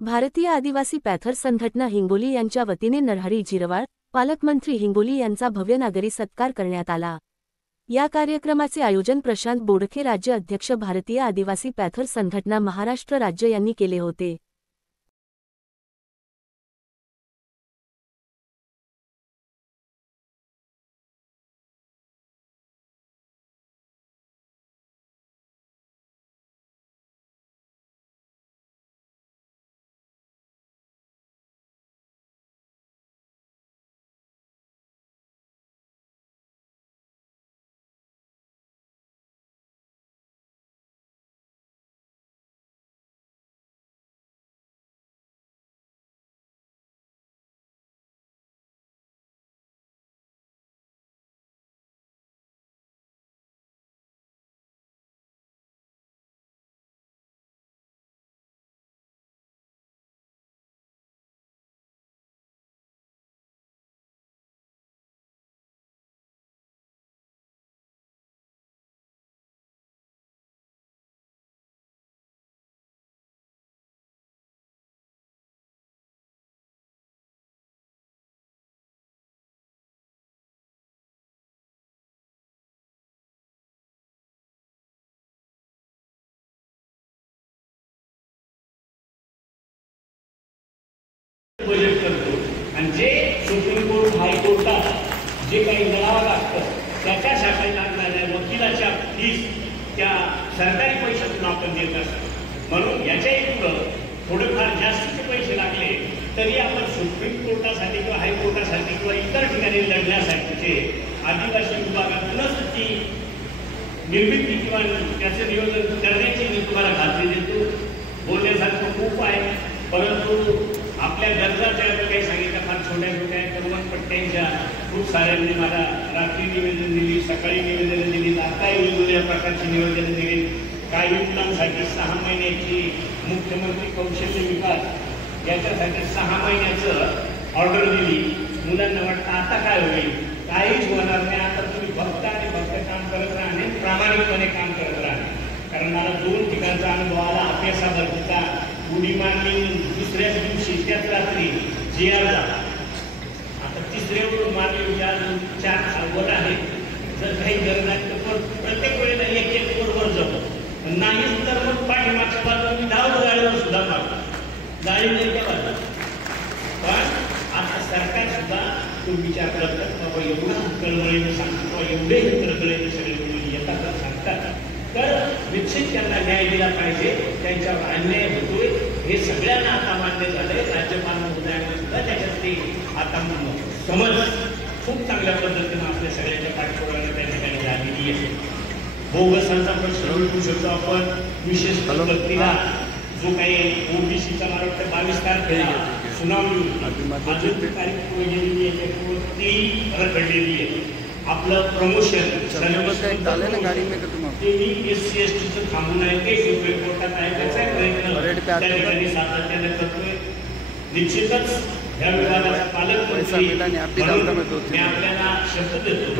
भारतीय आदिवासी पॅथर संघटना हिंगोली यांच्या वतीने नरहरी जिरवाळ, पालकमंत्री हिंगोली यांचा भव्य नागरी सत्कार करण्यात आला। या कार्यक्रमाचे आयोजन प्रशांत बोडखे, राज्य अध्यक्ष, भारतीय आदिवासी पॅथर संघटना महाराष्ट्र राज्य यांनी केले होते। बजेट करतो आणि जे सुप्रीम कोर्ट, हायकोर्टात जे काही लढावं लागतं त्याच्यासाठी लागणाऱ्या वकिलाच्या फीस त्या सरकारी पैशातून आपण देत असतो। म्हणून याच्याही पुढं थोडेफार जास्तीचे पैसे लागले तरी आपण सुप्रीम कोर्टासाठी किंवा हायकोर्टासाठी किंवा इतर ठिकाणी लढण्यासाठीचे आदिवासी विभागातूनच ती निर्मिती किंवा त्याचं नियोजन करण्याची मी तुम्हाला खात्री देतो। बोलण्यासारखं खूप आहे, परंतु आपल्या गरजा ज्या काही सांगितल्या फार छोट्या छोट्या कर्मपट्ट्यांच्या खूप साऱ्यांनी मला रात्री निवेदन दिली, सकाळी निवेदनं दिली, आताही वेगवेगळ्या प्रकारची निवेदनं दिली। काही मुलांसाठी 6 महिन्याची मुख्यमंत्री कौशल्य विकास याच्यासाठी 6 महिन्याचं ऑर्डर दिली। मुलांना वाटतं आता काय होईल, काहीच होणार नाही, आता तुम्ही फक्त आणि फक्त काम करत राहणे, प्रामाणिकपणे काम करत राहणे। कारण मला 2 ठिकाणचा अनुभव आला। अभ्यासा भरतीचा उडी मारली, दुसऱ्याच दिवशी त्याच रात्री जियाला आता तिसऱ्यावरून मारली, ज्या 4 वर आहे। जर काही गरज आहे तर प्रत्येक वेळेला एक वर जातो, नाहीच तर मग पाठीमागच्या बाजूला धावत गाडीवर सुद्धा मारतो, गाडी नाही त्या बाजूला। पण आता सरकार सुद्धा तो विचार करतात बाबा एवढं कळवळीने सांगतो किंवा एवढे कळवळीने सगळे मुली येतात सांगतात तर निश्चित त्यांना न्याय दिला पाहिजे। त्यांच्यावर अन्याय होतोय हे सगळ्यांना आता मान्य झालंय। राज्यपाल महोदयांना सुद्धा त्याच्यात ते आता समज खूप चांगल्या पद्धतीनं आपल्या सगळ्यांच्या पाठपुराव्याने त्या ठिकाणी झालेली आहे। बोगसांचा प्रश्न मिटवू शकतो आपण। विशेष व्यक्तीला जो काही ओबीसीचा मला वाटतं 22 तारखेला सुनावणी अजून तारीख गेलेली आहे, ती रखडलेली आहे। आपलं प्रमोशन SC ST थांबून आहे ते सुप्रीम कोर्टात आहे, त्याचा प्रयत्न त्या ठिकाणी सातत्याने करतोय। निश्चितच या विभागाचा पालकमंत्री म्हणून मी आपल्याला शब्द देतो